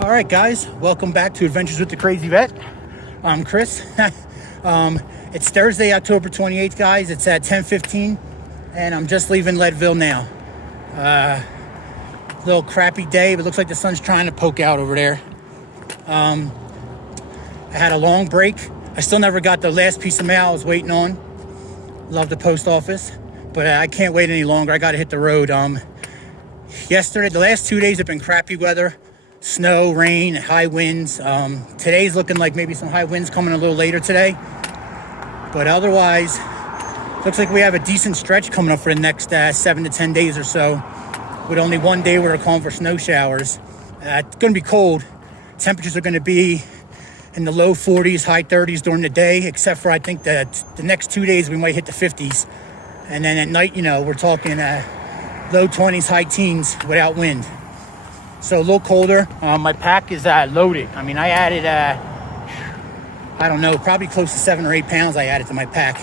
All right, guys, welcome back to Adventures with the Crazy Vet. I'm Chris. It's Thursday, October 28th, guys. It's at 10:15, and I'm just leaving Leadville now. Little crappy day, but looks like the sun's trying to poke out over there. I had a long break. I still never got the last piece of mail I was waiting on. Love the post office, but I can't wait any longer. I got to hit the road. Yesterday, the last 2 days have been crappy weather. Snow, rain, high winds. Today's looking like maybe some high winds coming a little later today. But otherwise, looks like we have a decent stretch coming up for the next 7 to 10 days or so. With only one day where we're calling for snow showers. It's going to be cold. Temperatures are going to be in the low 40s, high 30s during the day. Except for I think that the next 2 days we might hit the 50s. And then at night, we're talking low 20s, high teens without wind. So a little colder. My pack is loaded. I mean, I added, I don't know, probably close to 7 or 8 pounds I added to my pack.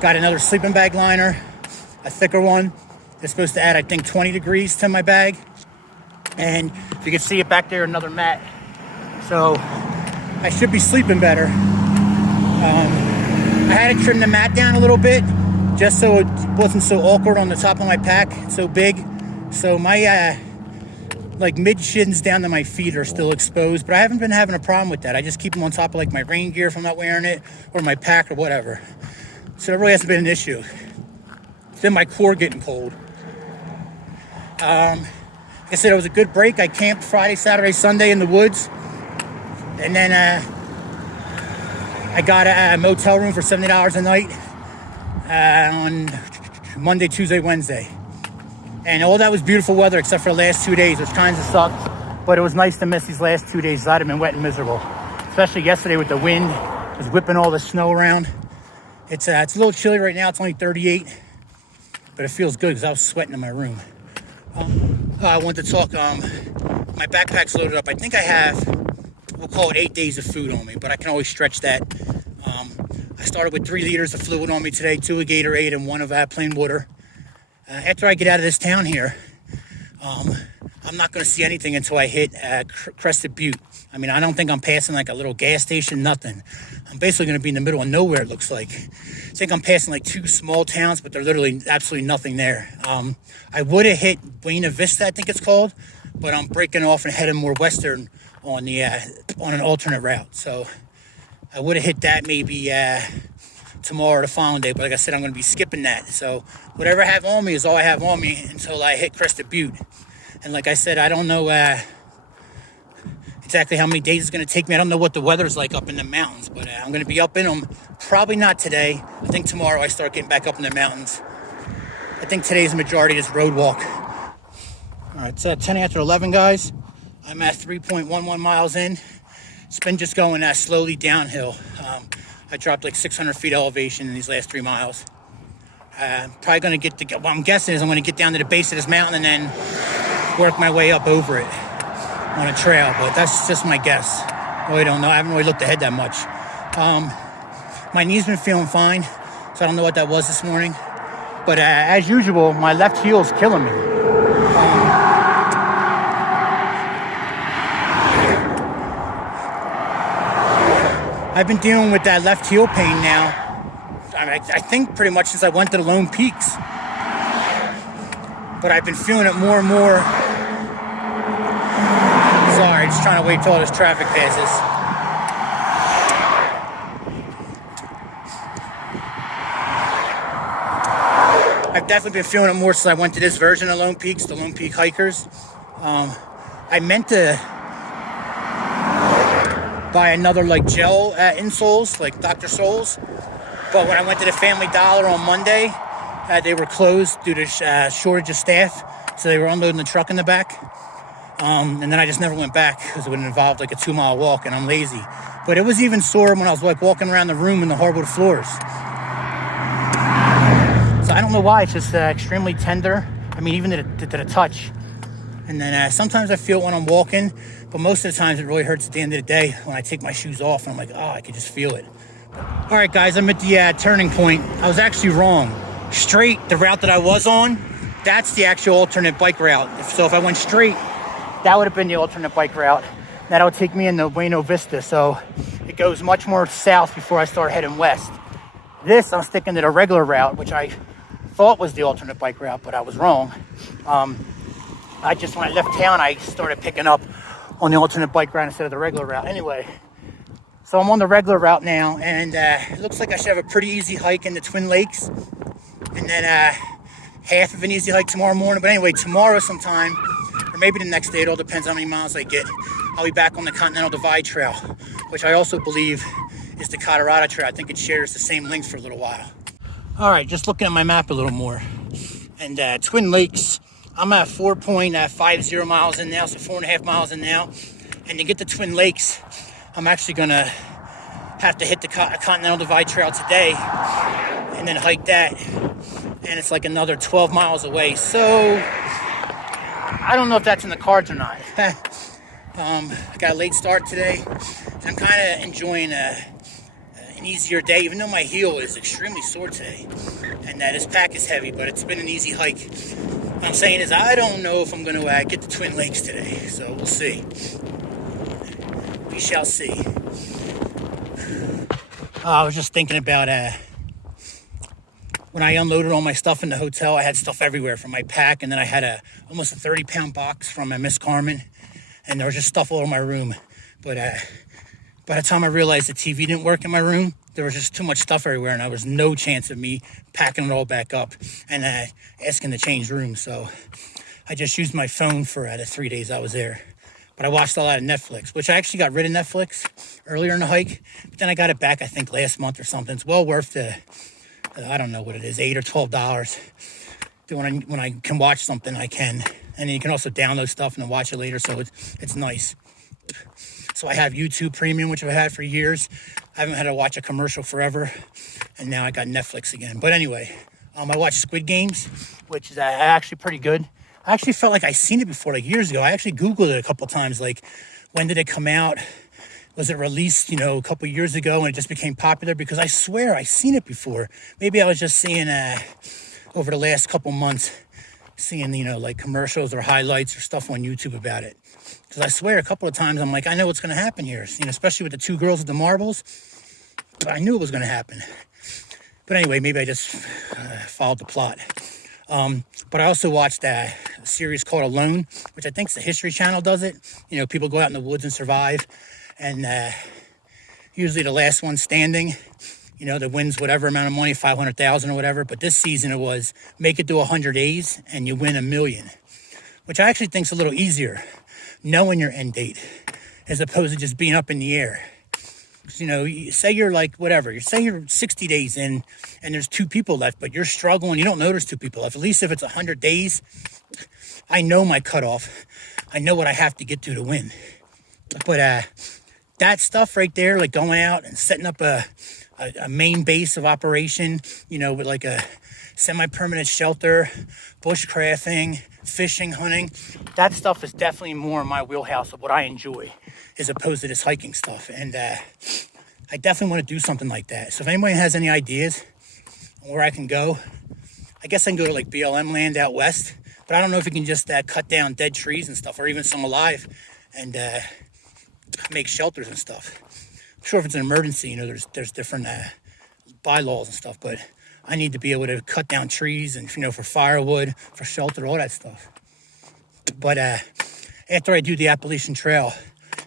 Got another sleeping bag liner, a thicker one. It's supposed to add, I think, 20 degrees to my bag. And if you can see it back there, another mat. So I should be sleeping better. I had to trim the mat down a little bit just so it wasn't so awkward on the top of my pack. It's so big. So my like mid shins down to my feet are still exposed, but I haven't been having a problem with that. I just keep them on top of like my rain gear if I'm not wearing it, or my pack or whatever. So it really hasn't been an issue. It's been my core getting cold. Like I said, it was a good break. I camped Friday, Saturday, Sunday in the woods, and then I got a motel room for $70 a night on Monday, Tuesday, Wednesday. And all that was beautiful weather except for the last 2 days, which kind of sucked. But it was nice to miss these last 2 days. I'd have been wet and miserable. Especially yesterday with the wind. It was whipping all the snow around. It's a little chilly right now. It's only 38. But it feels good because I was sweating in my room. I want to talk. My backpack's loaded up. I think I have, we'll call it 8 days of food on me. But I can always stretch that. I started with 3 liters of fluid on me today. 2 of Gatorade and 1 of plain water. After I get out of this town here, I'm not going to see anything until I hit Crested Butte. I mean, I don't think I'm passing like a little gas station, nothing. I'm basically going to be in the middle of nowhere, it looks like. I think I'm passing like 2 small towns, but they're literally absolutely nothing there. I would have hit Buena Vista, I think it's called, but I'm breaking off and heading more western on the on an alternate route. So I would have hit that maybe tomorrow or the following day, but like I said, I'm going to be skipping that. So whatever I have on me is all I have on me until I hit Crested Butte. And like I said, I don't know exactly how many days it's going to take me. I don't know what the weather's like up in the mountains, but I'm going to be up in them. Probably not today. I think tomorrow I start getting back up in the mountains. I think today's the majority of this road walk. All right, it's 10 after 11, guys. I'm at 3.11 miles in. It's been just going slowly downhill. I dropped like 600 feet elevation in these last 3 miles. Probably going to get what I'm guessing is I'm going to get down to the base of this mountain and then work my way up over it on a trail. But that's just my guess. I really don't know. I haven't really looked ahead that much. My knee's been feeling fine, so I don't know what that was this morning. But as usual, my left heel is killing me. I've been dealing with that left heel pain now, I think pretty much since I went to the Lone Peaks. But I've been feeling it more and more. Sorry, just trying to wait till all this traffic passes. I've definitely been feeling it more since I went to this version of Lone Peaks, the Lone Peak Hikers. I meant to buy another like gel insoles, like Dr. Souls. But when I went to the Family Dollar on Monday, they were closed due to shortage of staff. So they were unloading the truck in the back. And then I just never went back because it would involve like a 2-mile walk and I'm lazy. But it was even sore when I was like walking around the room in the hardwood floors. So I don't know why, it's just extremely tender. I mean, even to the touch. And then sometimes I feel it when I'm walking, but most of the times it really hurts at the end of the day when I take my shoes off and I'm like, oh, I can just feel it. All right, guys, I'm at the turning point. I was actually wrong. Straight, the route that I was on, that's the actual alternate bike route. So if I went straight, that would have been the alternate bike route. That'll take me into Buena Vista, so it goes much more south before I start heading west. This, I'm sticking to the regular route, which I thought was the alternate bike route, but I was wrong. I just, when I left town, I started picking up on the alternate bike route instead of the regular route. Anyway, so I'm on the regular route now, and it looks like I should have a pretty easy hike in the Twin Lakes, and then half of an easy hike tomorrow morning. But anyway, tomorrow sometime, or maybe the next day, it all depends how many miles I get, I'll be back on the Continental Divide Trail, which I also believe is the Colorado Trail. I think it shares the same length for a little while. All right, just looking at my map a little more. And Twin Lakes, I'm at 4.50 miles in now, so 4.5 miles in now. And to get to Twin Lakes, I'm actually gonna have to hit the Continental Divide Trail today and then hike that. And it's like another 12 miles away. So I don't know if that's in the cards or not. I got a late start today, and I'm kind of enjoying an easier day, even though my heel is extremely sore today, and this pack is heavy, but it's been an easy hike. What I'm saying is I don't know if I'm going to get to Twin Lakes today, so we'll see. We shall see. I was just thinking about when I unloaded all my stuff in the hotel. I had stuff everywhere from my pack, and then I had almost a 30-pound box from Miss Carmen, and there was just stuff all over my room. But by the time I realized the TV didn't work in my room, there was just too much stuff everywhere, and there was no chance of me packing it all back up and asking to change rooms. So I just used my phone for the 3 days I was there. But I watched a lot of Netflix, which I actually got rid of Netflix earlier in the hike. But then I got it back, I think, last month or something. It's well worth I don't know what it is, $8 or $12. When I can watch something, I can. And then you can also download stuff and then watch it later, so it's nice. So I have YouTube Premium, which I've had for years. I haven't had to watch a commercial forever, and now I got Netflix again. But anyway, I watched Squid Games, which is actually pretty good. I actually felt like I seen it before, like years ago. I actually Googled it a couple times, like when did it come out? Was it released, a couple years ago and it just became popular? Because I swear I seen it before. Maybe I was just seeing over the last couple months, seeing, like commercials or highlights or stuff on YouTube about it. Because I swear a couple of times I'm like, I know what's going to happen here. Especially with the two girls with the marbles. I knew it was going to happen. But anyway, maybe I just followed the plot. But I also watched a series called Alone, which I think the History Channel does it. People go out in the woods and survive. And usually the last one standing, that wins whatever amount of money, 500,000 or whatever. But this season it was make it to 100 days and you win $1 million, which I actually think is a little easier, knowing your end date, as opposed to just being up in the air. Say you're like whatever, say you're 60 days in and there's 2 people left, but you're struggling. You don't know there's 2 people left. At least if it's 100 days, I know my cutoff. I know what I have to get to win. But that stuff right there, like going out and setting up a main base of operation, with like a semi-permanent shelter, bushcrafting, fishing, hunting, that stuff is definitely more in my wheelhouse of what I enjoy, as opposed to this hiking stuff. And I definitely want to do something like that. So if anybody has any ideas on where I can go, I guess I can go to like BLM land out west, but I don't know if you can just cut down dead trees and stuff, or even some alive, and make shelters and stuff. I'm sure if it's an emergency, there's different bylaws and stuff, but I need to be able to cut down trees and, for firewood, for shelter, all that stuff. But after I do the Appalachian Trail,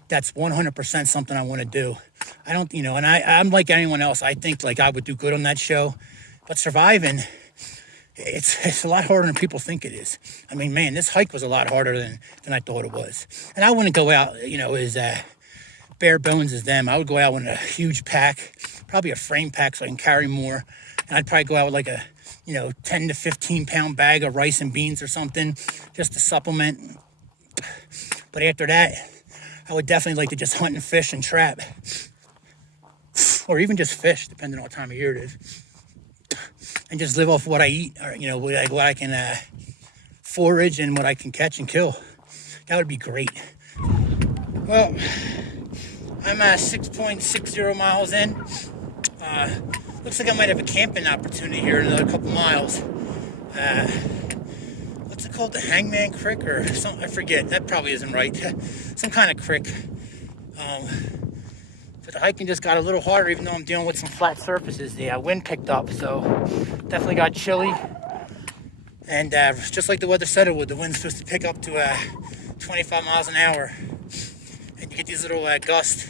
that's 100% something I want to do. I don't, and I'm like anyone else. I think like I would do good on that show, but surviving, it's a lot harder than people think it is. I mean, man, this hike was a lot harder than I thought it was. And I wouldn't go out, as bare bones as them. I would go out with a huge pack, probably a frame pack so I can carry more. And I'd probably go out with like a, 10 to 15 pound bag of rice and beans or something just to supplement. But after that, I would definitely like to just hunt and fish and trap. Or even just fish, depending on what time of year it is. And just live off what I eat, or, what I can forage and what I can catch and kill. That would be great. Well, I'm 6.60 miles in. Looks like I might have a camping opportunity here in another couple miles. What's it called? The Hangman Creek or something? I forget. That probably isn't right. Some kind of creek. But the hiking just got a little harder, even though I'm dealing with some flat surfaces. The wind picked up, so definitely got chilly. And just like the weather said it would, the wind's supposed to pick up to 25 miles an hour. And you get these little gusts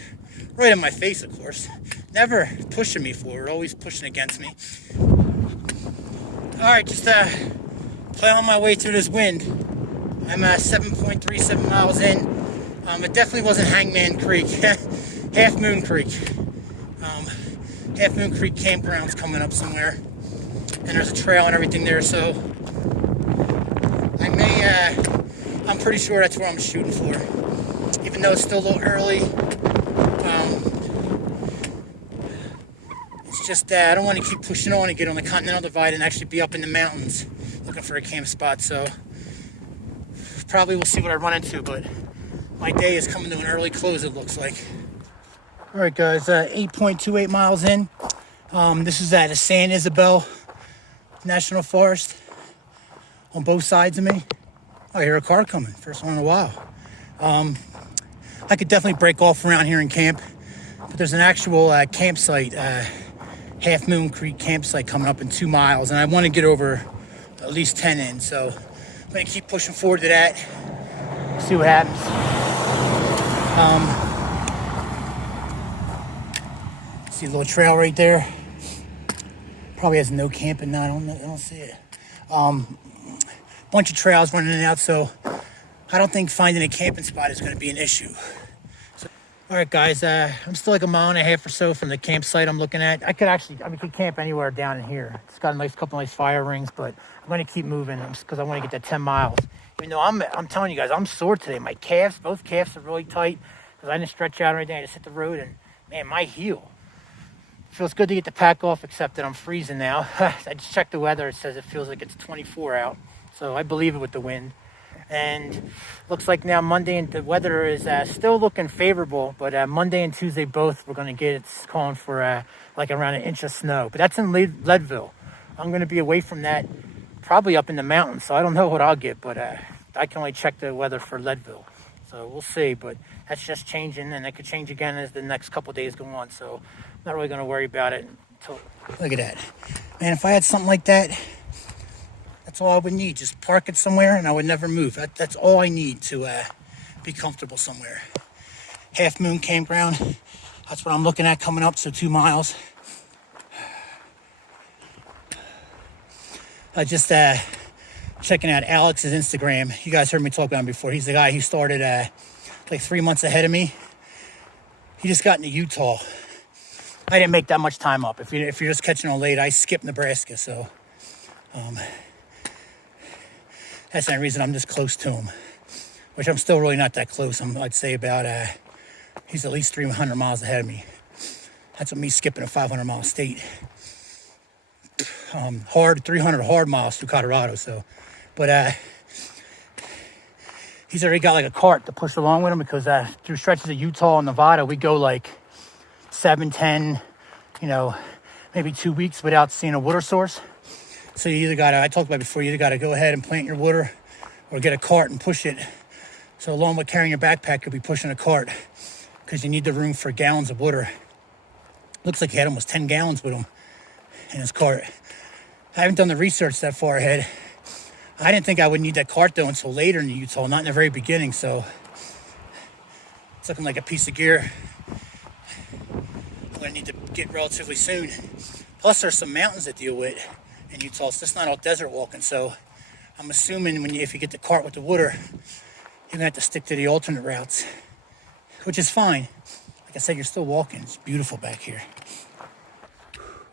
right in my face, of course. Never pushing me forward, always pushing against me. All right, just plowing my way through this wind. I'm 7.37 miles in. It definitely wasn't Hangman Creek, Half Moon Creek. Half Moon Creek campground's coming up somewhere. And there's a trail and everything there, so I'm pretty sure that's where I'm shooting for. Even though it's still a little early. It's just I don't want to keep pushing on and get on the Continental Divide and actually be up in the mountains looking for a camp spot. So probably we'll see what I run into, but my day is coming to an early close, it looks like. All right, guys, 8.28 miles in. This is at the San Isabel National Forest on both sides of me. Oh, I hear a car coming. First one in a while. I could definitely break off around here and camp, but there's an actual campsite, Half Moon Creek campsite coming up in 2 miles, and I want to get over at least 10 in, so I'm going to keep pushing forward to that, see what happens. See a little trail right there. Probably has no camping now. I don't see it. Bunch of trails running in and out, so I don't think finding a camping spot is going to be an issue. So, all right, guys, I'm still like a mile and a half or so from the campsite I'm looking at. I could camp anywhere down in here. It's got a couple nice fire rings, but I'm going to keep moving because I want to get that 10 miles. Even though I'm telling you guys, I'm sore today. My calves, both calves are really tight because I didn't stretch out or anything. I just hit the road and, man, my heel. Feels good to get the pack off, except that I'm freezing now. I just checked the weather. It says it feels like it's 24 out. So I believe it with the wind. And looks like now Monday and the weather is still looking favorable. But Monday and Tuesday both we're going to get, it's calling for like around 1 inch of snow. But that's in Leadville. I'm going to be away from that, probably up in the mountains. So I don't know what I'll get. But I can only check the weather for Leadville. So we'll see. But that's just changing. And it could change again as the next couple days go on. So not really going to worry about it until... Look at that. Man, if I had something like that, that's all I would need. Just park it somewhere and I would never move. That's all I need to be comfortable somewhere. Half Moon Campground. That's what I'm looking at coming up, so 2 miles. I just checking out Alex's Instagram. You guys heard me talk about him before. He's the guy who started like 3 months ahead of me. He just got into Utah. I didn't make that much time up. If you're just catching on late, I skipped Nebraska, so that's the only reason I'm this close to him, which I'm still really not that close. I'd say about, he's at least 300 miles ahead of me. That's what me skipping a 500-mile state. 300 hard miles through Colorado, so. But he's already got like a cart to push along with him because through stretches of Utah and Nevada, we go like 7, 10, maybe 2 weeks without seeing a water source. So you either gotta, I talked about before, you either gotta go ahead and plant your water or get a cart and push it. So along with carrying your backpack, you'll be pushing a cart because you need the room for gallons of water. Looks like he had almost 10 gallons with him in his cart. I haven't done the research that far ahead. I didn't think I would need that cart though until later in Utah, not in the very beginning. So it's looking like a piece of gear I'm gonna need to get relatively soon. Plus there's some mountains to deal with in Utah. It's just not all desert walking. So I'm assuming if you get the cart with the water, you're gonna have to stick to the alternate routes, which is fine. Like I said, you're still walking. It's beautiful back here.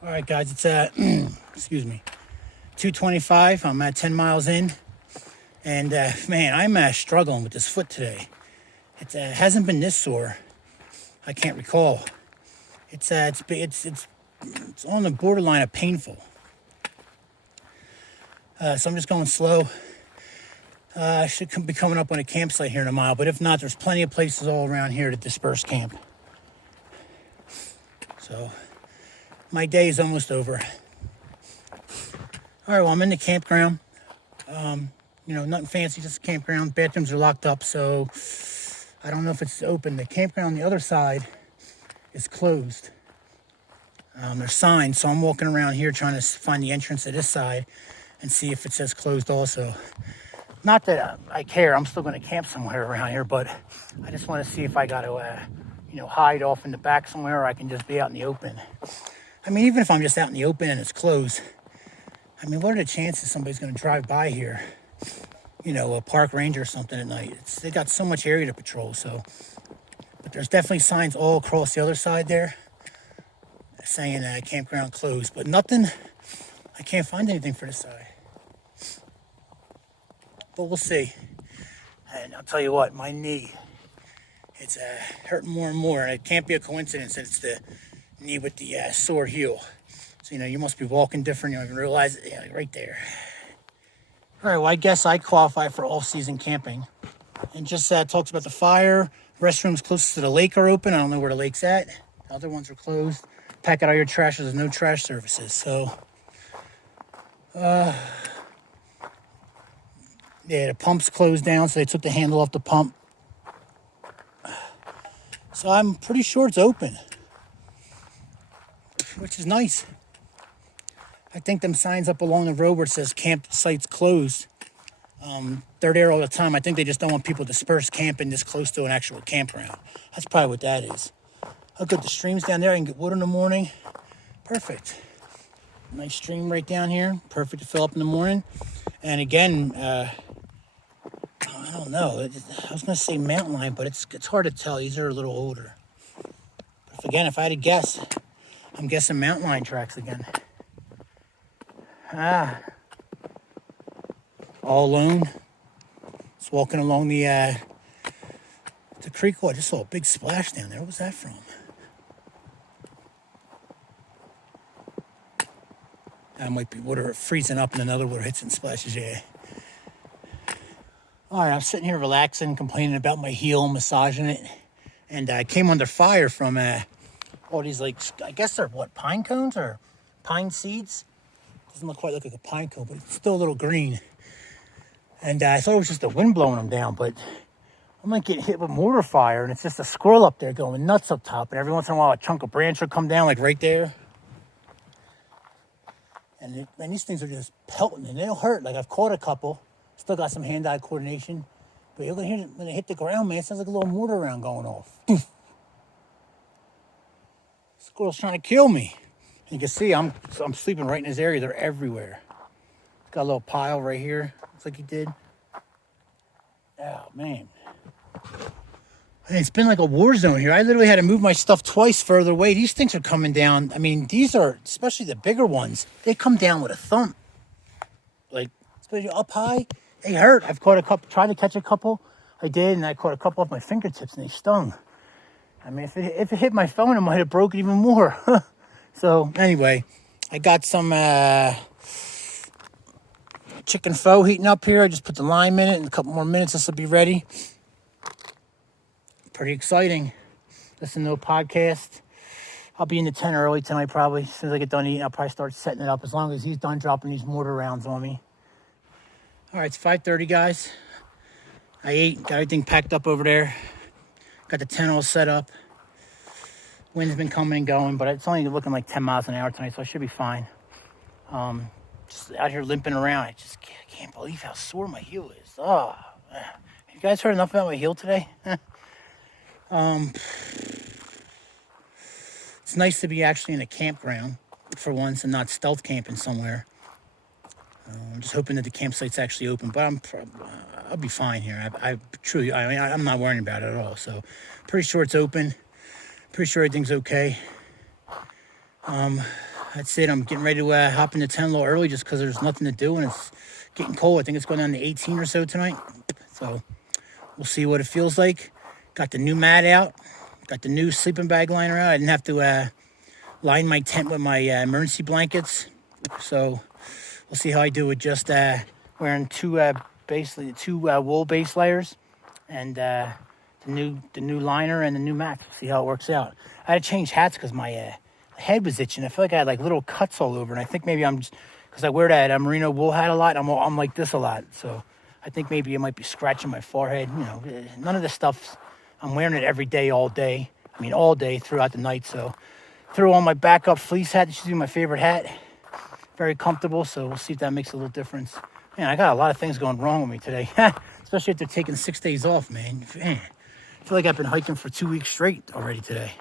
All right, guys, it's excuse me, 2:25. I'm at 10 miles in, and man, I'm struggling with this foot today. It hasn't been this sore. I can't recall. It's on the borderline of painful. So I'm just going slow. I should be coming up on a campsite here in a mile, but if not, there's plenty of places all around here to disperse camp. So my day is almost over. All right, well, I'm in the campground. Nothing fancy, just a campground. Bathrooms are locked up, so I don't know if it's open. The campground on the other side is closed. There's signs, so I'm walking around here trying to find the entrance to this side and see if it says closed also. Not that I care, I'm still going to camp somewhere around here, but I just want to see if I got to, hide off in the back somewhere, or I can just be out in the open. I mean, even if I'm just out in the open and it's closed, I mean, what are the chances somebody's going to drive by here, a park ranger or something at night? They got so much area to patrol, so. But there's definitely signs all across the other side there saying campground closed, but nothing, I can't find anything for this side. But we'll see. And I'll tell you what, my knee, it's hurting more and more. And it can't be a coincidence that it's the knee with the sore heel. So, you must be walking different. You don't even realize it. Yeah, right there. All right, well, I guess I qualify for all-season camping. And just talks about the fire. Restrooms closest to the lake are open. I don't know where the lake's at. The other ones are closed. Pack out all your trash. There's no trash services. So, yeah, the pump's closed down, so they took the handle off the pump. So I'm pretty sure it's open, which is nice. I think them signs up along the road where it says campsite's closed, they're there all the time. I think they just don't want people dispersed camping this close to an actual campground. That's probably what that is. I'll get the streams down there. I can get wood in the morning. Perfect. Nice stream right down here. Perfect to fill up in the morning. And again, I don't know. I was going to say mountain lion, but it's hard to tell. These are a little older. But again, if I had to guess, I'm guessing mountain lion tracks again. All alone. Just walking along the creek. Oh, I just saw a big splash down there. What was that from? That might be water freezing up and another water hits and splashes. Yeah. All right, I'm sitting here relaxing, complaining about my heel, massaging it. And I came under fire from all these, I guess they're what, pine cones or pine seeds? Doesn't quite look like a pine cone, but it's still a little green. And I thought it was just the wind blowing them down, but I'm like getting hit with mortar fire, and it's just a squirrel up there going nuts up top. And every once in a while, a chunk of branch will come down, like right there. And these things are just pelting, and they'll hurt. Like I've caught a couple, still got some hand-eye coordination. But you're gonna hear when they hit the ground, man, it sounds like a little mortar round going off. Squirrel's trying to kill me. You can see I'm sleeping right in this area. They're everywhere. Got a little pile right here. Looks like he did. Oh, man. And it's been like a war zone here. I literally had to move my stuff twice further away. These things are coming down. I mean, these are, especially the bigger ones, they come down with a thump. Like, especially up high, they hurt. I've caught a couple, tried to catch a couple. I did, and I caught a couple off my fingertips, and they stung. I mean, if it hit my phone, it might have broke it even more. So, anyway, I got some chicken pho heating up here. I just put the lime in it. In a couple more minutes, this will be ready. Pretty exciting. Listen to a podcast. I'll be in the tent early tonight, probably. As soon as I get done eating, I'll probably start setting it up as long as he's done dropping these mortar rounds on me. All right, it's 5:30, guys. I ate, got everything packed up over there. Got the tent all set up. Wind's been coming and going, but it's only looking like 10 miles an hour tonight, so I should be fine. Just out here limping around. I just can't believe how sore my heel is. Oh, have you guys heard enough about my heel today? It's nice to be actually in a campground for once and not stealth camping somewhere. I'm just hoping that the campsite's actually open, but I'll be fine here. I'm not worrying about it at all. So pretty sure it's open. Pretty sure everything's okay. That's it. I'm getting ready to hop in the tent a little early just because there's nothing to do and it's getting cold. I think it's going down to 18 or so tonight. So we'll see what it feels like. Got the new mat out. Got the new sleeping bag liner out. I didn't have to line my tent with my emergency blankets. So we'll see how I do with just wearing two wool base layers and the new liner and the new mat. We'll see how it works out. I had to change hats because my head was itching. I feel like I had like little cuts all over, and I think maybe I'm just because I wear that merino wool hat a lot. I'm like this a lot, so I think maybe it might be scratching my forehead. None of this stuff I'm wearing it every day, all day. I mean, all day throughout the night. So threw on my backup fleece hat. This is my favorite hat. Very comfortable. So we'll see if that makes a little difference. Man, I got a lot of things going wrong with me today. Especially after taking 6 days off, man. I feel like I've been hiking for 2 weeks straight already today.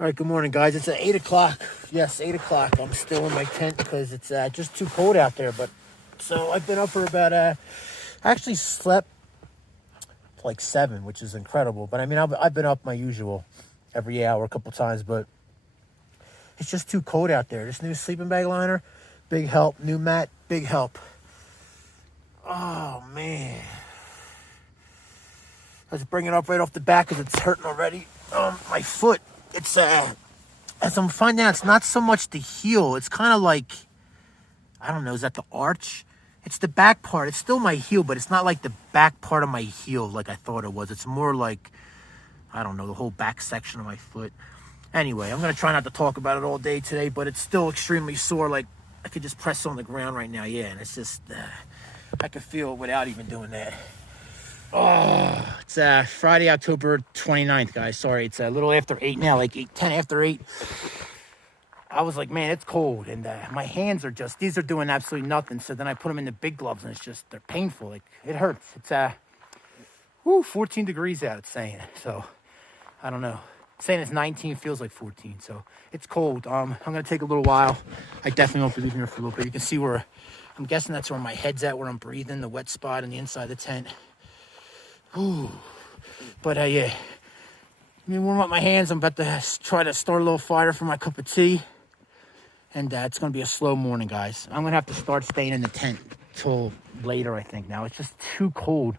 All right, good morning, guys. It's at 8 o'clock. Yes, 8 o'clock. I'm still in my tent because it's just too cold out there. But so I've been up for about, I actually slept like 7, which is incredible. But I mean, I've been up my usual every hour a couple times, but it's just too cold out there. This new sleeping bag liner, big help. New mat, big help. Oh, man. Let's bring it up right off the back because it's hurting already. My foot. It's, as I'm finding out, it's not so much the heel. It's kind of like, I don't know, is that the arch? It's the back part. It's still my heel, but it's not like the back part of my heel like I thought it was. It's more like, I don't know, the whole back section of my foot. Anyway, I'm going to try not to talk about it all day today, but it's still extremely sore. Like, I could just press on the ground right now. Yeah, and it's just, I can feel it without even doing that. Oh, it's Friday, October 29th, guys. Sorry, it's a little after 8 now, like 10 after 8. I was like, man, it's cold. And my hands are just, these are doing absolutely nothing. So then I put them in the big gloves, and it's just, they're painful. Like, it hurts. It's 14 degrees out, it's saying. So, I don't know. It's saying it's 19, feels like 14. So, it's cold. I'm going to take a little while. I definitely won't be leaving here for a little bit. You can see where, I'm guessing that's where my head's at, where I'm breathing, the wet spot on the inside of the tent. Ooh. But yeah, let me warm up my hands. I'm about to try to start a little fire for my cup of tea. And it's going to be a slow morning, guys. I'm going to have to start staying in the tent till later, I think. Now, it's just too cold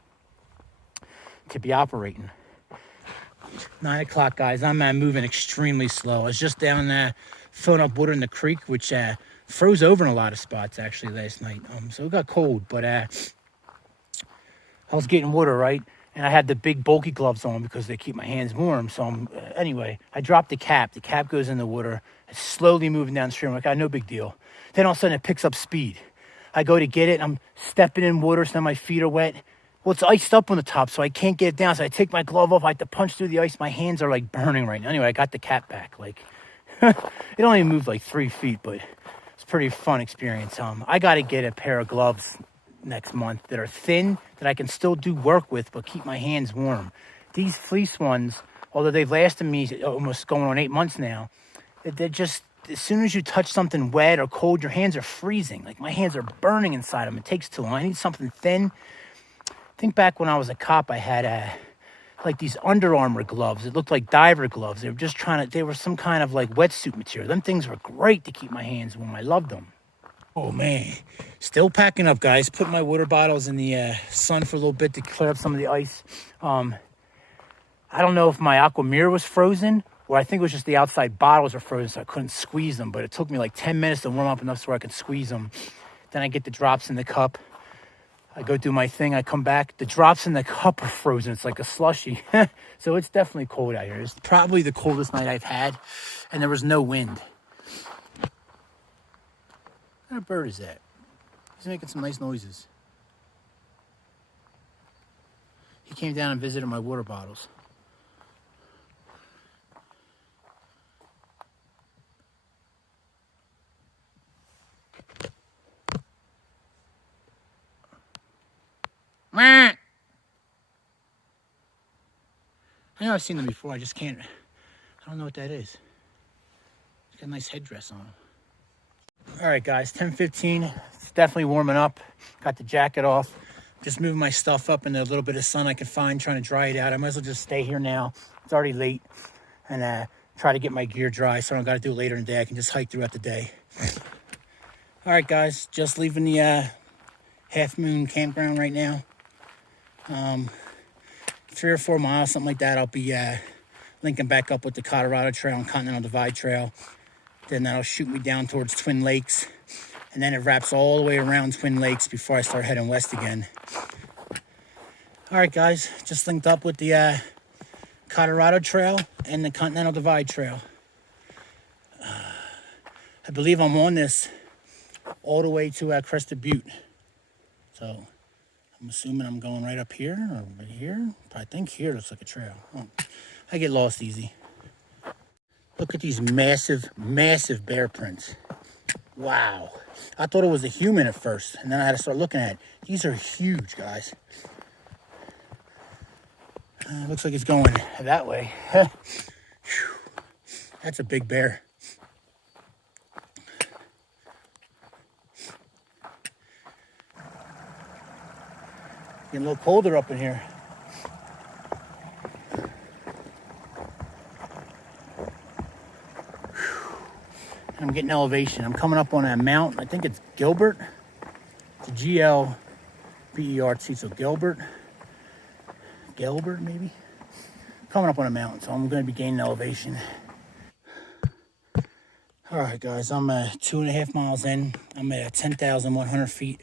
to be operating. 9 o'clock, guys. I'm moving extremely slow. I was just down there filling up water in the creek, which froze over in a lot of spots, actually, last night. So it got cold, but I was getting water, right? And I had the big bulky gloves on because they keep my hands warm. So anyway, I dropped the cap. The cap goes in the water. It's slowly moving downstream. I'm like, no big deal. Then all of a sudden it picks up speed. I go to get it. I'm stepping in water, so now my feet are wet. Well, it's iced up on the top, so I can't get it down. So I take my glove off. I have to punch through the ice. My hands are like burning right now. Anyway, I got the cap back. Like, it only moved like 3 feet, but it's a pretty fun experience. I got to get a pair of gloves next month that are thin, that I can still do work with but keep my hands warm. These fleece ones, although they've lasted me almost going on 8 months now, they're just, as soon as you touch something wet or cold, your hands are freezing. Like, my hands are burning inside them. It takes too long. I need something thin. Think back when I was a cop, I had like these Under Armour gloves. It looked like diver gloves. They were just they were some kind of like wetsuit material. Them things were great to keep my hands warm. I loved them. Oh, man. Still packing up, guys. Put my water bottles in the sun for a little bit to clear up some of the ice. I don't know if my Aqua Mirror was frozen, or I think it was just the outside bottles were frozen, so I couldn't squeeze them. But it took me like 10 minutes to warm up enough so I could squeeze them. Then I get the drops in the cup. I go do my thing. I come back. The drops in the cup are frozen. It's like a slushy. So it's definitely cold out here. It's probably the coldest night I've had, and there was no wind. What kind of bird is that? He's making some nice noises. He came down and visited my water bottles. I know I've seen them before. I just can't. I don't know what that is. He's got a nice headdress on him. All right, guys, 10:15. It's definitely warming up. Got the jacket off. Just moving my stuff up in a little bit of sun I can find, trying to dry it out. I might as well just stay here now. It's already late. And try to get my gear dry, so I don't got to do it later in the day. I can just hike throughout the day. All right, guys, just leaving the Half Moon campground right now. 3 or 4 miles, something like that. I'll be linking back up with the Colorado Trail and Continental Divide Trail. Then that'll shoot me down towards Twin Lakes. And then it wraps all the way around Twin Lakes before I start heading west again. All right, guys, just linked up with the Colorado Trail and the Continental Divide Trail. I believe I'm on this all the way to Crested Butte. So I'm assuming I'm going right up here or right here. I think here looks like a trail. Oh, I get lost easy. Look at these massive, massive bear prints. Wow. I thought it was a human at first, and then I had to start looking at it. These are huge, guys. Looks like it's going that way. That's a big bear. Getting a little colder up in here. I'm getting elevation. I'm coming up on a mountain. I think it's Gilbert. It's G-L-B-E-R-T, so Gilbert. Gilbert, maybe? Coming up on a mountain, so I'm going to be gaining elevation. All right, guys, I'm 2.5 miles in. I'm at 10,100 feet.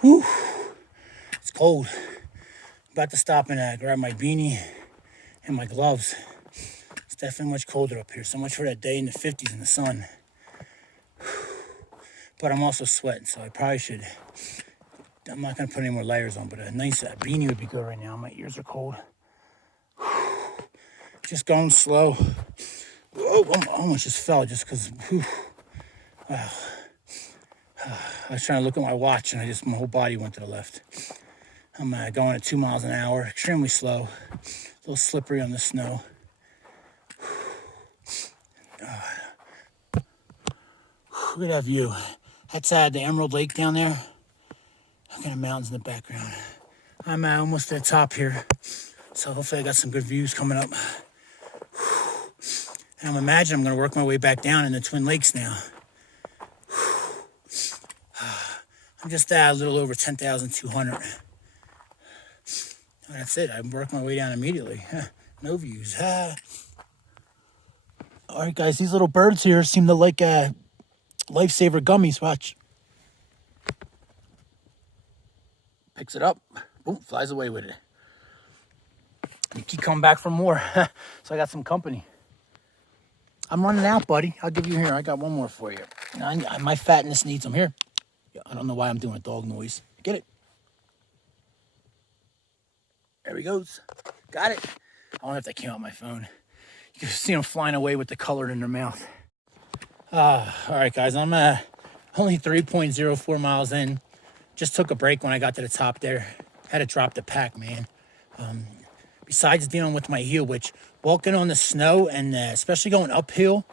Whew, it's cold. About to stop and grab my beanie and my gloves. It's definitely much colder up here. So much for that day in the 50s in the sun. But I'm also sweating, so I probably should. I'm not going to put any more layers on, but a nice beanie would be good right now. My ears are cold. Just going slow. Whoa, I almost just fell just because. I was trying to look at my watch and my whole body went to the left. I'm going at 2 miles an hour, extremely slow, a little slippery on the snow. Look at that view. That's the Emerald Lake down there. Look at the mountains in the background. I'm almost at the top here, so hopefully I got some good views coming up. And I'm imagining I'm going to work my way back down in the Twin Lakes now. I'm just a little over 10,200. That's it. I work my way down immediately. No views. All right, guys. These little birds here seem to like lifesaver gummies. Watch. Picks it up. Boom. Flies away with it. You keep coming back for more. So I got some company. I'm running out, buddy. I'll give you here. I got one more for you. My fatness needs them. Here. I don't know why I'm doing a dog noise. Get it. There he goes. Got it. I don't know if that came out my phone. You can see them flying away with the color in their mouth. All right, guys. I'm only 3.04 miles in. Just took a break when I got to the top there. Had to drop the pack, man. Besides dealing with my heel, which walking on the snow and especially going uphill,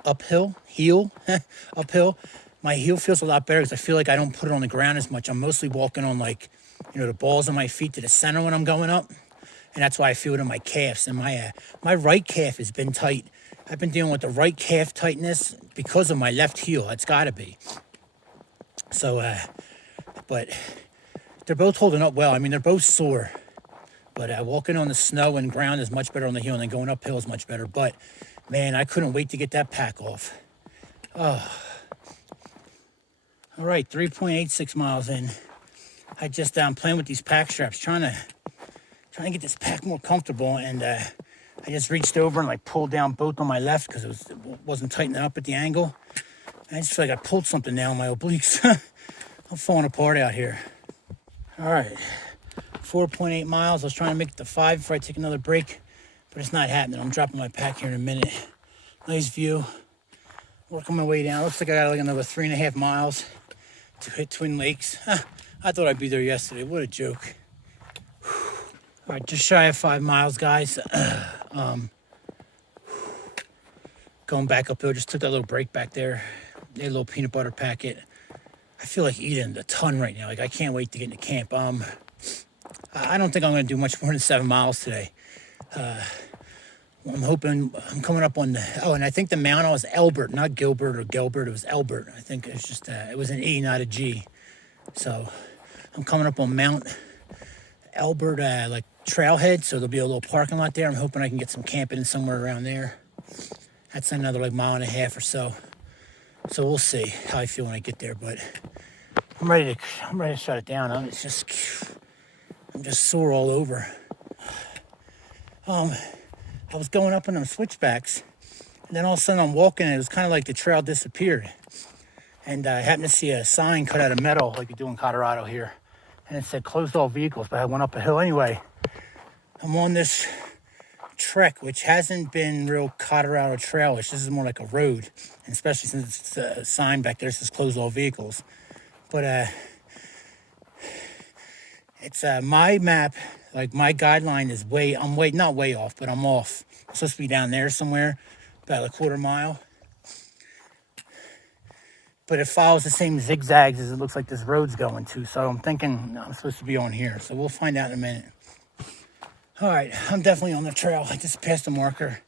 my heel feels a lot better because I feel like I don't put it on the ground as much. I'm mostly walking on the balls of my feet to the center when I'm going up. And that's why I feel it in my calves. And my right calf has been tight. I've been dealing with the right calf tightness because of my left heel. It's got to be. So, but they're both holding up well. I mean, they're both sore. But walking on the snow and ground is much better on the heel, and then going uphill is much better. But, man, I couldn't wait to get that pack off. Oh. All right, 3.86 miles in. I'm playing with these pack straps, trying to get this pack more comfortable, and I just reached over and pulled down both on my left because it wasn't tightening up at the angle. And I just feel like I pulled something down my obliques. I'm falling apart out here. All right, 4.8 miles. I was trying to make it to 5 before I take another break, but it's not happening. I'm dropping my pack here in a minute. Nice view. Working my way down. Looks like I got another 3.5 miles to hit Twin Lakes. I thought I'd be there yesterday. What a joke. All right, just shy of 5 miles, guys. Going back uphill, just took that little break back there. Ate a little peanut butter packet. I feel like eating a ton right now. I can't wait to get into camp. I don't think I'm going to do much more than 7 miles today. I'm hoping I'm coming up on and I think the mountain was Elbert, not Gilbert or Gilbert. It was Elbert. I think it's just, it was an E, not a G. So I'm coming up on Mount Elbert, trailhead. So there'll be a little parking lot there. I'm hoping I can get some camping somewhere around there. That's another mile and a half or so. So we'll see how I feel when I get there. But I'm ready to shut it down. I'm just sore all over. I was going up on them switchbacks, and then all of a sudden I'm walking, and it was kind of like the trail disappeared. And I happened to see a sign cut out of metal like you do in Colorado here. And it said closed all vehicles, but I went up a hill anyway. I'm on this trek, which hasn't been real Colorado trail-ish. This is more like a road, and especially since it's a sign back there that says closed all vehicles. But it's my map, like my guideline is not way off, but I'm off. I'm supposed to be down there somewhere, about a quarter mile. But it follows the same zigzags as it looks like this road's going to. So I'm thinking I'm supposed to be on here. So we'll find out in a minute. All right, I'm definitely on the trail. I just passed the marker,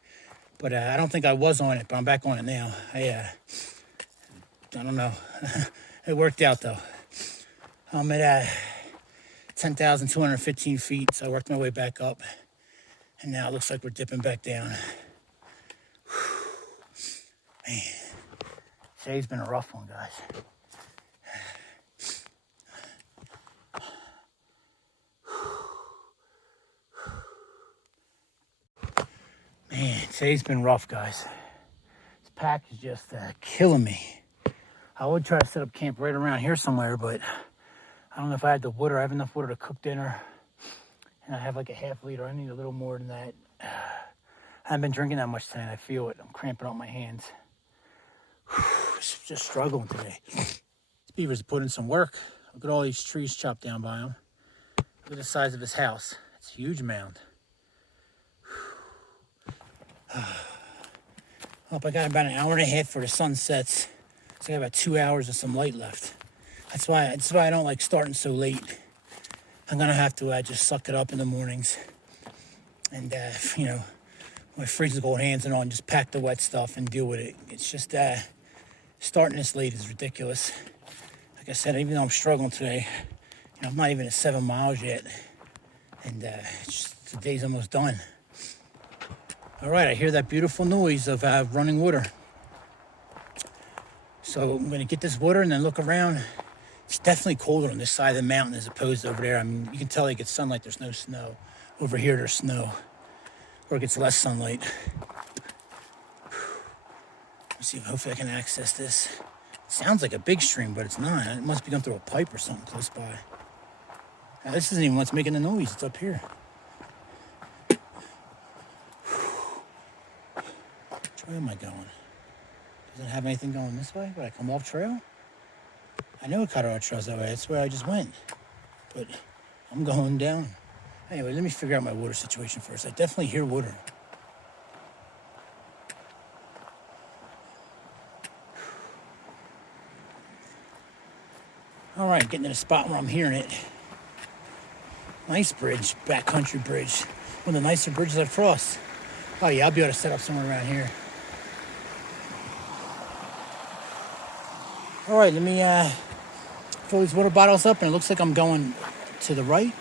but I don't think I was on it, but I'm back on it now. I don't know. It worked out though. I'm at 10,215 feet, so I worked my way back up, and now it looks like we're dipping back down. Man, today's been a rough one, guys. Man, today's been rough, guys. This pack is just killing me. I would try to set up camp right around here somewhere, but I don't know if I had the water. I have enough water to cook dinner, and I have like a half liter. I need a little more than that. I haven't been drinking that much tonight. I feel it. I'm cramping up my hands. Just struggling today. These beavers are putting some work. Look at all these trees chopped down by them. Look at the size of his house. It's a huge mound. I got about an hour and a half for the sun sets. So I got about 2 hours of some light left. That's why I don't like starting so late. I'm gonna have to just suck it up in the mornings, and you know, my freezing cold hands and all, and just pack the wet stuff and deal with it. It's just starting this late is ridiculous. Like I said, even though I'm struggling today, you know, I'm not even at 7 miles yet, and the day's almost done. All right, I hear that beautiful noise of running water. So I'm gonna get this water and then look around. It's definitely colder on this side of the mountain as opposed to over there. I mean, you can tell it gets sunlight, there's no snow. Over here, there's snow, or it gets less sunlight. Let's see, hopefully I can access this. It sounds like a big stream, but it's not. It must be going through a pipe or something close by. Now, this isn't even what's making the noise, it's up here. Which way am I going? Does it have anything going this way? Would I come off trail? I know Colorado Trail's that way. That's where I just went. But I'm going down. Anyway, let me figure out my water situation first. I definitely hear water. All right, getting to the spot where I'm hearing it. Nice bridge, backcountry bridge. One of the nicer bridges I've crossed. Oh yeah, I'll be able to set up somewhere around here. All right, let me fill these water bottles up, and it looks like I'm going to the right.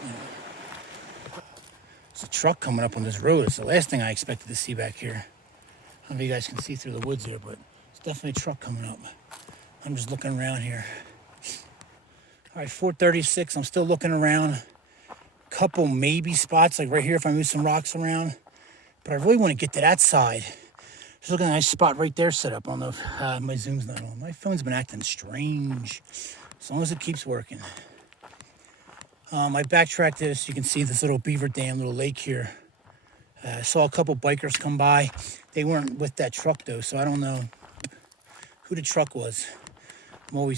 There's a truck coming up on this road. It's the last thing I expected to see back here. I don't know if you guys can see through the woods here, but it's definitely a truck coming up. I'm just looking around here. All right, 4:36, I'm still looking around. Couple maybe spots, like right here if I move some rocks around. But I really want to get to that side. Just looking at a nice spot right there set up. I don't know if my zoom's not on. My phone's been acting strange. As long as it keeps working. I backtracked this. You can see this little beaver dam, little lake here. I saw a couple bikers come by. They weren't with that truck though, so I don't know who the truck was. You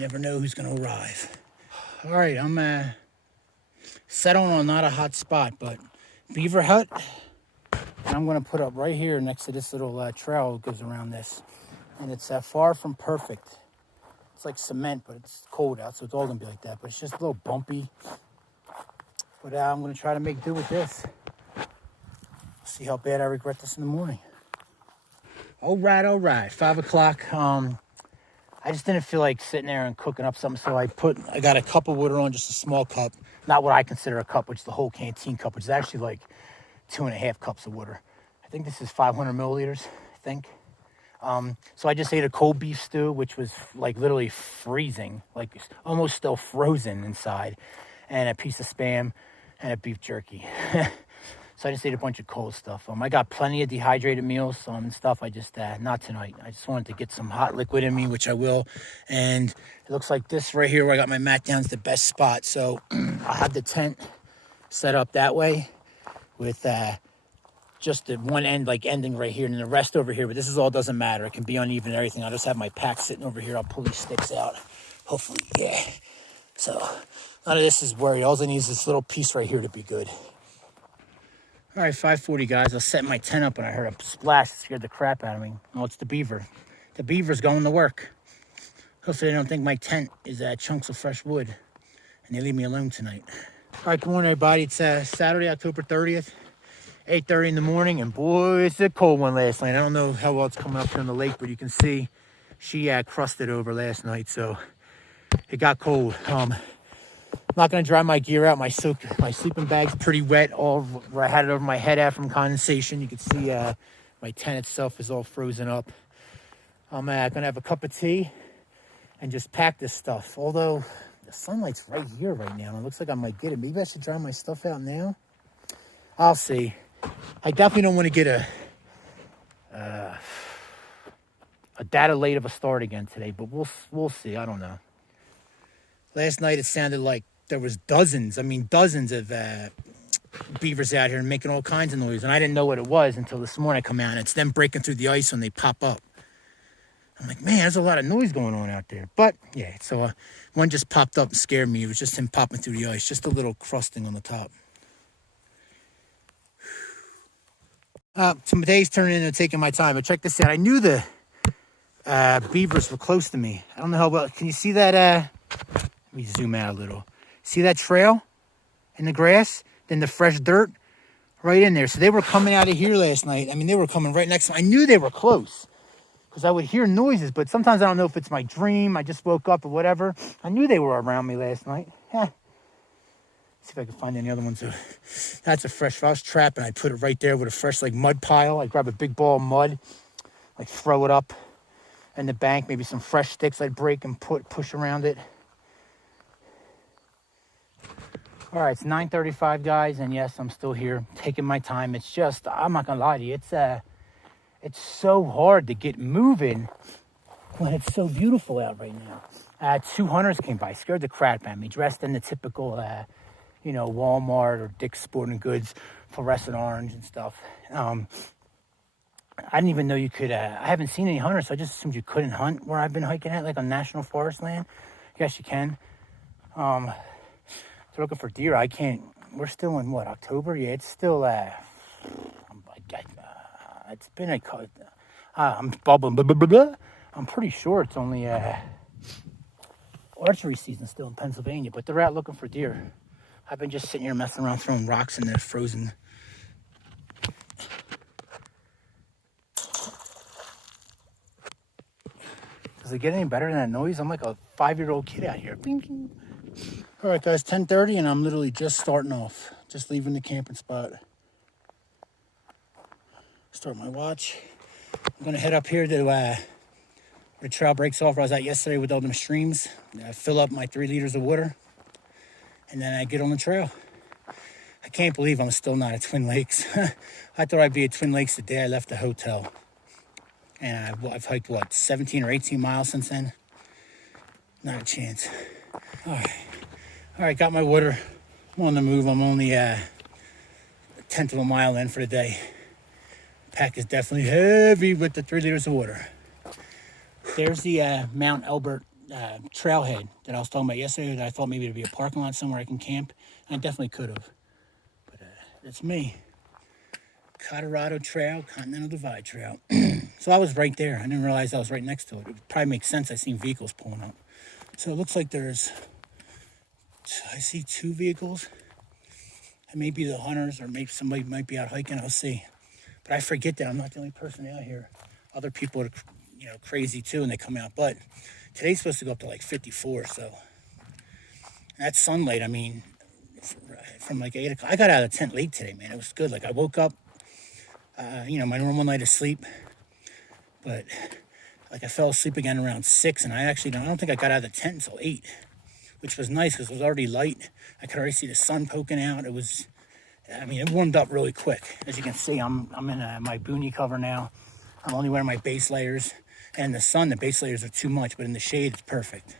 never know who's gonna arrive. All right, I'm settling on not a hot spot, but beaver hut. And I'm going to put up right here next to this little trail that goes around this. And it's far from perfect. It's like cement, but it's cold out, so it's all going to be like that. But it's just a little bumpy. But I'm going to try to make do with this. See how bad I regret this in the morning. All right. 5 o'clock. I just didn't feel like sitting there and cooking up something, so I got a cup of water on, just a small cup. Not what I consider a cup, which is the whole canteen cup, which is actually like 2.5 cups of water. I think this is 500 milliliters, I think. So I just ate a cold beef stew, which was like literally freezing, like almost still frozen inside, and a piece of Spam and a beef jerky. So I just ate a bunch of cold stuff. I got plenty of dehydrated meals and stuff. I just, not tonight. I just wanted to get some hot liquid in me, which I will. And it looks like this right here where I got my mat down is the best spot. So I'll have the tent set up that way with just the one end like ending right here and the rest over here. But this is all doesn't matter. It can be uneven and everything. I'll just have my pack sitting over here. I'll pull these sticks out. Hopefully, yeah. So none of this is worried. All I need is this little piece right here to be good. All right, 5:40, guys. I was setting my tent up and I heard a splash. It scared the crap out of me. Oh, it's the beaver. The beaver's going to work. Hopefully they don't think my tent is chunks of fresh wood and they leave me alone tonight. All right, good morning, everybody. It's Saturday, October 30th, 8:30 in the morning. And boy, it's a cold one last night. I don't know how well it's coming up here on the lake, but you can see she crusted over last night. So it got cold. I'm not going to dry my gear out. My sleeping bag's pretty wet. I had it over my head out from condensation. You can see my tent itself is all frozen up. I'm going to have a cup of tea and just pack this stuff. Although the sunlight's right here right now. It looks like I might get it. Maybe I should dry my stuff out now. I'll see. I definitely don't want to get a data late of a start again today, but we'll see. I don't know. Last night it sounded like there was dozens of beavers out here making all kinds of noise. And I didn't know what it was until this morning I come out. And it's them breaking through the ice when they pop up. I'm like, man, there's a lot of noise going on out there. But, yeah, so one just popped up and scared me. It was just him popping through the ice. Just a little crusting on the top. So my day's turning into taking my time. But check this out. I knew the beavers were close to me. I don't know how well. Can you see that? Let me zoom out a little. See that trail in the grass? Then the fresh dirt right in there. So they were coming out of here last night. I mean, they were coming right next to me. I knew they were close because I would hear noises, but sometimes I don't know if it's my dream. I just woke up or whatever. I knew they were around me last night. See if I can find any other ones. That's a fresh, if I was trapping, I'd put it right there with a fresh like mud pile. I'd grab a big ball of mud, like throw it up in the bank, maybe some fresh sticks I'd break and push around it. All right, it's 9:35, guys, and yes, I'm still here, taking my time. It's just, I'm not gonna lie to you, it's so hard to get moving when it's so beautiful out right now. 2 hunters came by, scared the crap out of me, dressed in the typical, Walmart or Dick's Sporting Goods fluorescent orange and stuff. I didn't even know you could, I haven't seen any hunters, so I just assumed you couldn't hunt where I've been hiking at, like on national forest land. Yes, you can. They're looking for deer. I can't. We're still in what, October? Yeah, it's still. It's been I'm bubbling. Blah, blah, blah, blah. I'm pretty sure it's only archery season still in Pennsylvania, but they're out looking for deer. I've been just sitting here messing around, throwing rocks in the frozen. Does it get any better than that noise? I'm like a 5-year-old kid out here. Bing, bing. All right, guys, 10:30, and I'm literally just starting off. Just leaving the camping spot. Start my watch. I'm going to head up here to where the trail breaks off where I was at yesterday with all them streams. I fill up my 3 liters of water, and then I get on the trail. I can't believe I'm still not at Twin Lakes. I thought I'd be at Twin Lakes the day I left the hotel. And I've hiked, what, 17 or 18 miles since then? Not a chance. All right, got my water. I'm on the move. I'm only a 1/10 of a mile in for the day. Pack is definitely heavy with the 3 liters of water. There's the Mount Elbert trailhead that I was talking about yesterday that I thought maybe it'd be a parking lot somewhere I can camp. And I definitely could have. But that's me. Colorado Trail, Continental Divide Trail. So I was right there. I didn't realize I was right next to it. It would probably make sense. I seen vehicles pulling up. So it looks like I see 2 vehicles. It may be the hunters or maybe somebody might be out hiking. I'll see. But I forget that I'm not the only person out here. Other people are, crazy too, and they come out. But today's supposed to go up to like 54, so that's sunlight. I mean, from like 8 o'clock. I got out of the tent late today, man. It was good. Like I woke up, my normal night of sleep, but like I fell asleep again around 6, and I don't think I got out of the tent until 8, which was nice because it was already light. I could already see the sun poking out. It was I mean, it warmed up really quick. As you can see, I'm in my boonie cover now. I'm only wearing my base layers. And in the sun, the base layers are too much, but in the shade, it's perfect.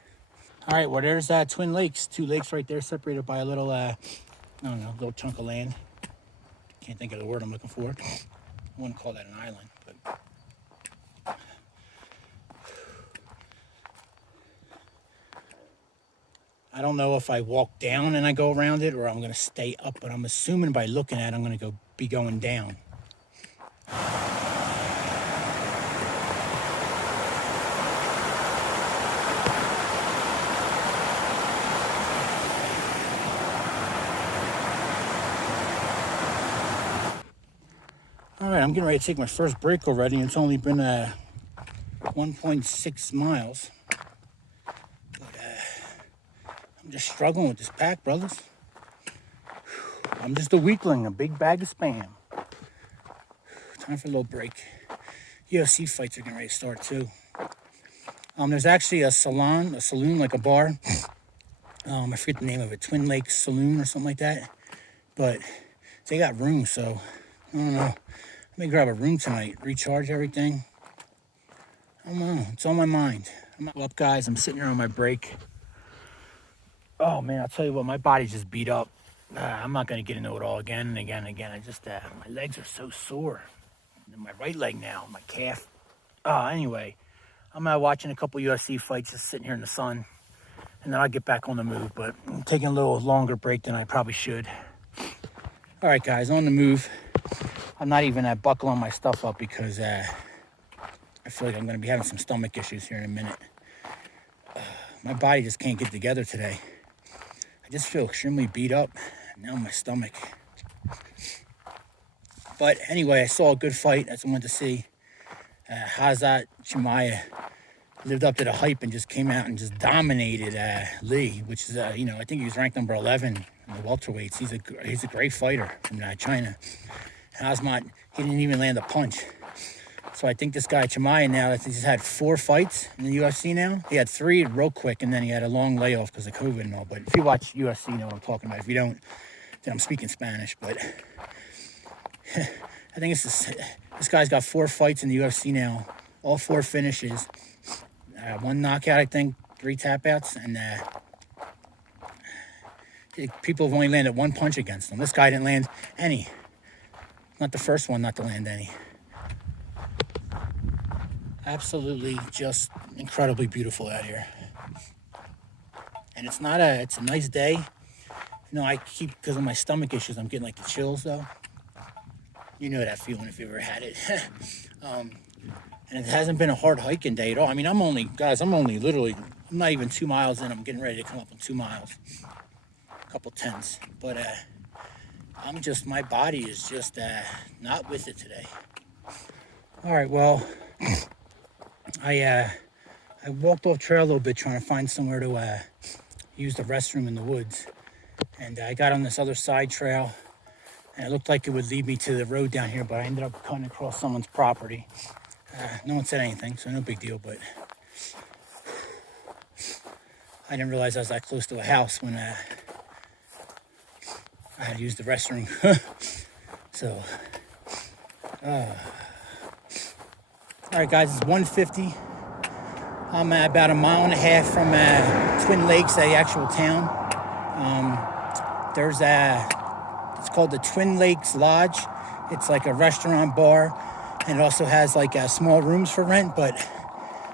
All right, well, there's Twin Lakes. 2 lakes right there separated by a little, I don't know, little chunk of land. Can't think of the word I'm looking for. I wouldn't call that an island, but... I don't know if I walk down and I go around it or I'm going to stay up, but I'm assuming by looking at it, I'm going to be going down. All right, I'm getting ready to take my first break already. It's only been 1.6 miles. I'm just struggling with this pack, brothers. I'm just a weakling, a big bag of spam. Time for a little break. UFC fights are getting ready to start too. There's actually a saloon like a bar. I forget the name of it, Twin Lakes Saloon or something like that. But they got room, so I don't know. Let me grab a room tonight, recharge everything. I don't know, it's on my mind. I'm up, guys. I'm sitting here on my break. Oh man, I'll tell you what, my body's just beat up. I'm not gonna get into it all again and again and again. I just, my legs are so sore. And my right leg now, my calf. Anyway, I'm watching a couple UFC fights, just sitting here in the sun. And then I'll get back on the move, but I'm taking a little longer break than I probably should. All right, guys, on the move. I'm not even buckling my stuff up because I feel like I'm gonna be having some stomach issues here in a minute. My body just can't get together today. I just feel extremely beat up. Now my stomach. But anyway, I saw a good fight. That's what I wanted to see. Hazat Chimaev lived up to the hype and just came out and just dominated Lee, which is, I think he was ranked number 11 in the welterweights. He's a great fighter from China. Hazmat, he didn't even land a punch. So I think this guy Chimaev now, I think he's had 4 fights in the UFC now. He had 3 real quick, and then he had a long layoff because of COVID and all. But if you watch UFC, you know what I'm talking about. If you don't, then I'm speaking Spanish. But I think this guy's got 4 fights in the UFC now. All 4 finishes. 1 knockout, I think, 3 tap outs. And people have only landed 1 punch against him. This guy didn't land any. Not the first one not to land any. Absolutely just incredibly beautiful out here. And it's a nice day. I keep, because of my stomach issues, I'm getting like the chills though. You know that feeling if you ever had it. And it hasn't been a hard hiking day at all. I mean, I'm not even 2 miles in. I'm getting ready to come up on 2 miles. A couple tenths. But my body is just not with it today. All right, well, I walked off trail a little bit trying to find somewhere to use the restroom in the woods. And I got on this other side trail, and it looked like it would lead me to the road down here, but I ended up cutting across someone's property. No one said anything, so no big deal, but I didn't realize I was that close to a house when I had to use the restroom. So, all right, guys, it's 1:50. I'm about 1.5 miles from Twin Lakes, the actual town. It's called the Twin Lakes Lodge. It's like a restaurant bar, and it also has like small rooms for rent, but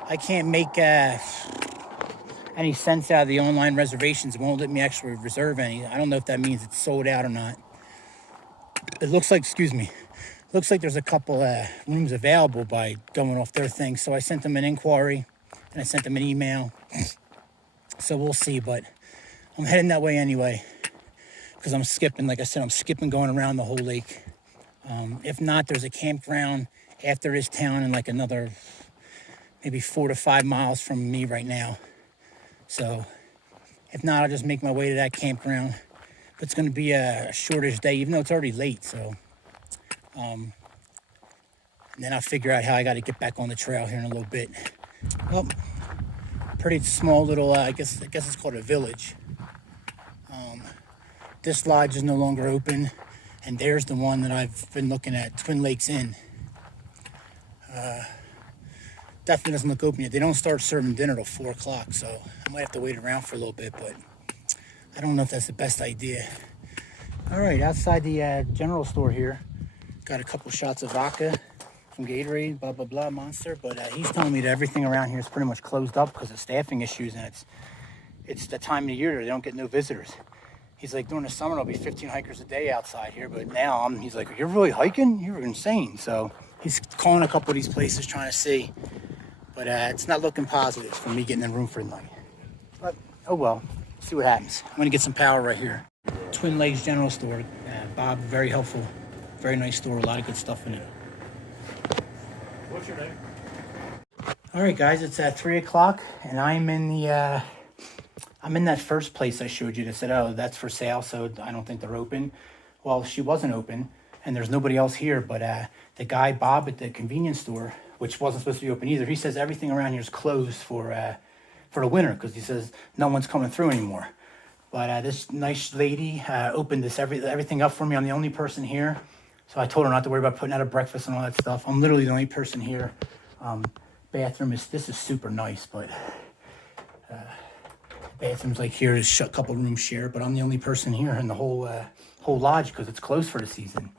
I can't make any sense out of the online reservations. It won't let me actually reserve any. I don't know if that means it's sold out or not. It looks like, there's a couple rooms available by going off their thing. So I sent them an inquiry and I sent them an email. So we'll see, but I'm heading that way anyway because I'm skipping, like I said, I'm skipping going around the whole lake. If not, there's a campground after this town and like another maybe 4 to 5 miles from me right now. So if not, I'll just make my way to that campground. But it's going to be a shortish day, even though it's already late. So and then I'll figure out how I got to get back on the trail here in a little bit. Well, pretty small little, I guess it's called a village. This lodge is no longer open, And there's the one that I've been looking at, Twin Lakes Inn. Definitely doesn't look open yet. They don't start serving dinner till 4 o'clock, so I might have to wait around for a little bit, but I don't know if that's the best idea. All right, outside the general store here, got a couple shots of vodka from Gatorade, blah, blah, blah, Monster, but he's telling me that everything around here is pretty much closed up because of staffing issues, and it's the time of the year they don't get no visitors. He's like, during the summer, there'll be 15 hikers a day outside here, but now he's like, you're really hiking? You're insane. So he's calling a couple of these places trying to see, but it's not looking positive for me getting in room for the night. But, oh well, see what happens. I'm gonna get some power right here. Twin Lakes General Store. Bob, very helpful. Very nice store, a lot of good stuff in it. What's your name? All right, guys, it's at 3 o'clock, and I'm in the, I'm in that first place I showed you that said, oh, that's for sale, so I don't think they're open. Well, she wasn't open, and there's nobody else here, but the guy, Bob, at the convenience store, which wasn't supposed to be open either, he says everything around here is closed for the winter, because he says no one's coming through anymore. But this nice lady opened this everything up for me. I'm the only person here, so I told her not to worry about putting out a breakfast and all that stuff. I'm literally the only person here. Bathroom this is super nice, but bathrooms like here is a couple rooms share, but I'm the only person here in the whole lodge because it's closed for the season.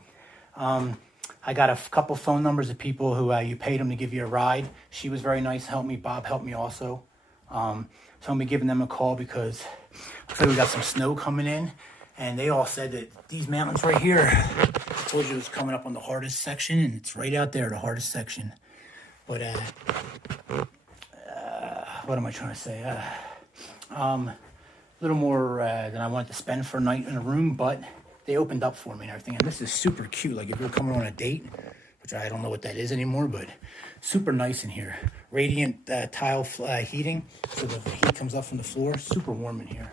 I got a couple phone numbers of people who you paid them to give you a ride. She was very nice, helped me. Bob helped me also. So I'm gonna be giving them a call because looks like we got some snow coming in, and they all said that these mountains right here, I told you it was coming up on the hardest section, and it's right out there, the hardest section. But what am I trying to say? A little more than I wanted to spend for a night in a room, but they opened up for me and everything. And this is super cute. Like if you're coming on a date, which I don't know what that is anymore, but super nice in here. Radiant tile heating, so the heat comes up from the floor. Super warm in here.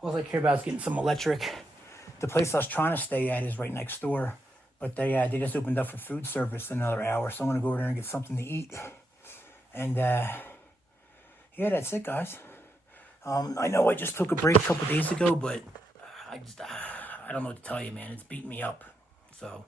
All I care about is getting some electric. The place I was trying to stay at is right next door, but they just opened up for food service in another hour, so I'm gonna go over there and get something to eat. And yeah, that's it, guys. I know I just took a break a couple days ago, but I don't know what to tell you, man. It's beating me up. So